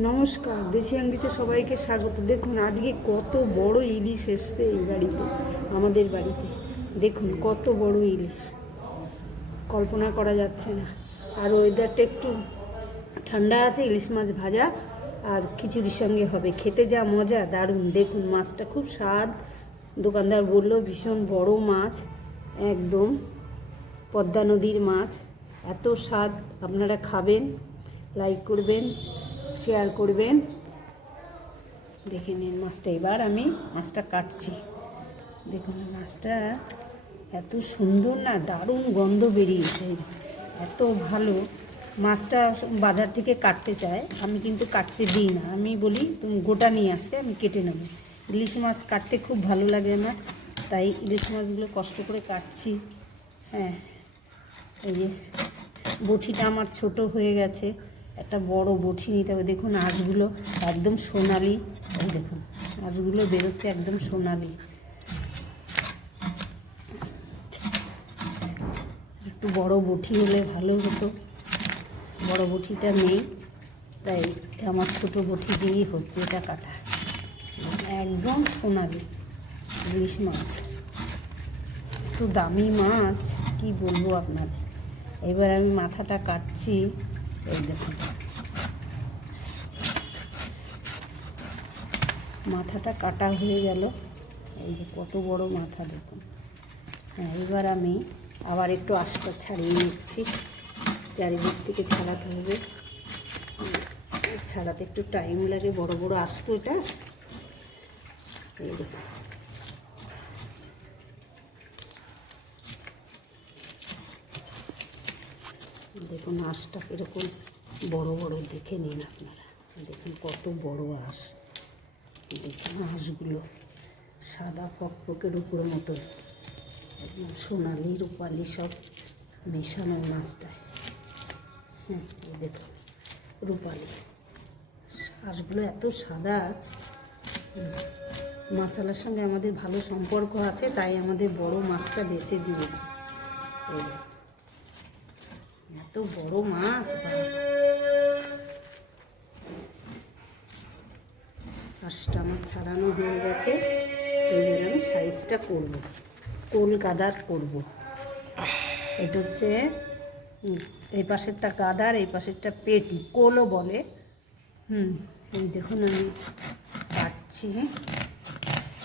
নমস্কার, দেশি আঙ্গিতে সবাইকে স্বাগত। দেখুন আজকে কত বড় ইলিশ এসছে এই বাড়িতে, আমাদের বাড়িতে। দেখুন কত বড় ইলিশ, কল্পনা করা যাচ্ছে না। আর ওয়েদারটা একটু ঠান্ডা আছে, ইলিশ মাছ ভাজা আর খিচুড়ির সঙ্গে হবে, খেতে যা মজা, দারুণ। দেখুন মাছটা খুব স্বাদ। দোকানদার বললো ভীষণ বড় মাছ, একদম পদ্মা নদীর মাছ, এত স্বাদ। আপনারা খাবেন, লাইক করবেন, শেয়ার করবেন। দেখে নিন মাছটা। এবার আমি মাছটা কাটছি। দেখুন মাছটা এত সুন্দর না, দারুণ গন্ধ বেরিয়েছে, এত ভালো। মাছটা বাজার থেকে কাটতে চায়, আমি কিন্তু কাটতে দিই না। আমি বলি তুমি গোটা নিয়ে আসতে, আমি কেটে নেব। ইলিশ মাছ কাটতে খুব ভালো লাগে আমার, তাই ইলিশ মাছগুলো কষ্ট করে কাটছি। হ্যাঁ, এই যে বটিটা আমার ছোট হয়ে গেছে, একটা বড় বটি নিতে হবে। দেখুন আঁশগুলো একদম সোনালি, এই দেখুন আঁশগুলো বেরোচ্ছে একদম সোনালি। একটু বড় বটি হলে ভালো হতো, বড় বটিটা নেই, তাই আমার ছোট বটি দিয়েই হচ্ছে এটা কাটা। একদম সোনালি ইলিশ মাছ, একটু দামি মাছ, কি বলবো আপনাদের। এবার আমি মাথাটা কাটছি। এই দেখুন মাথাটা কাটা হয়ে গেল, এই যে কত বড় মাথা দেখুন। হ্যাঁ, এবার আমি আবার একটু আঁশটা ছাড়িয়ে নিচ্ছি, চারিদিক থেকে ছাড়াতে হবে। ছাড়াতে একটু টাইম লাগে, বড় বড় আঁশ তো এটা। এই দেখুন দেখুন আঁশটা কীরকম বড় বড়, দেখে নিন আপনারা। দেখুন কত বড় আঁশ, দেখুন আঁশগুলো সাদা ফকফকের উপর মতো, একদম সোনালি রূপালি সব মেশানো মাছটায়। হ্যাঁ, এই দেখুন রূপালি আঁশগুলো এত সাদা। মাছালার সঙ্গে আমাদের ভালো সম্পর্ক আছে, তাই আমাদের বড় মাছটা বেছে দিয়েছে। এত বড় মাছ, আঁশটা আমার ছাড়ানো হয়ে গেছে। এবার আমি সাইজটা করবো, কোল গাদার করবো। এটা হচ্ছে এই পাশেরটা গাদার, এই পাশেরটা পেটি, কোলও বলে। এই দেখুন আমি কাটছি,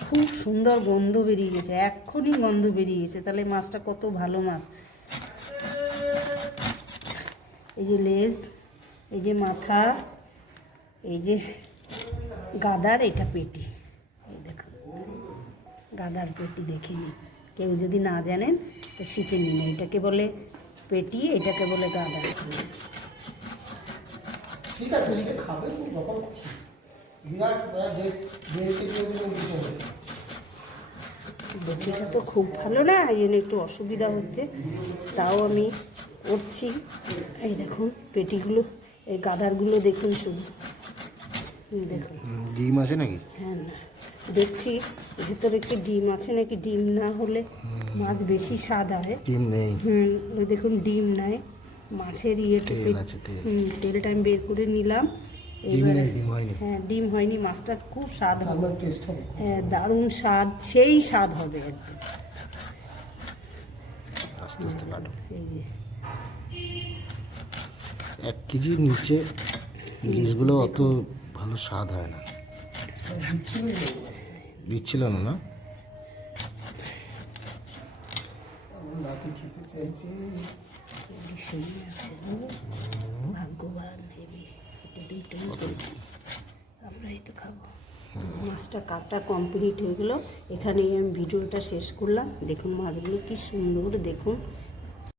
খুব সুন্দর গন্ধ বেরিয়ে গেছে, এক্ষুনি গন্ধ বেরিয়ে গেছে। তাহলে মাছটা কত ভালো মাছ। এই যে লেজ, এই যে মাথা, এই যে গাদার, এটা পেটি। এই দেখুন গাদার পেটি, দেখে নিন। কেউ যদি না জানেন তো শিখে নিন। এটাকে বলে পেটি, এটাকে বলে গাদা। ঠিক আছে, খাবে যখন খুশি। বটিটা তো খুব ভালো না, এই জন্য একটু অসুবিধা হচ্ছে, তাও আমি করছি। এই দেখুন পেটিগুলো, এই গাদারগুলো দেখুন শুধু, দেখুন ডিম আছে নাকি? হ্যাঁ, না দেখছি ভেতরে একটু ডিম আছে নাকি। ডিম না হলে মাছ বেশি স্বাদ হয়। ডিম নেই। ওই দেখুন ডিম নাই, মাছের ইয়েতে তেলটা আমি বের করে নিলাম। হ্যাঁ, ডিম হয়নি, মাছটা খুব স্বাদ হবে, হ্যাঁ দারুণ স্বাদ, সেই স্বাদ হবে একদম। আস্তে আস্তে কাটো। এই যে 1 কেজির নিচে ইলিশগুলো অত ভালো স্বাদ হয় না, দিচ্ছিল না। খেতে চাইছি, ভাগ্যবান হেবি, আমরাই তো খাবো। মাছটা কাটা কমপ্লিট হয়ে গেলো, এখানেই আমি ভিডিওটা শেষ করলাম। দেখুন মাছগুলো কি সুন্দর, দেখুন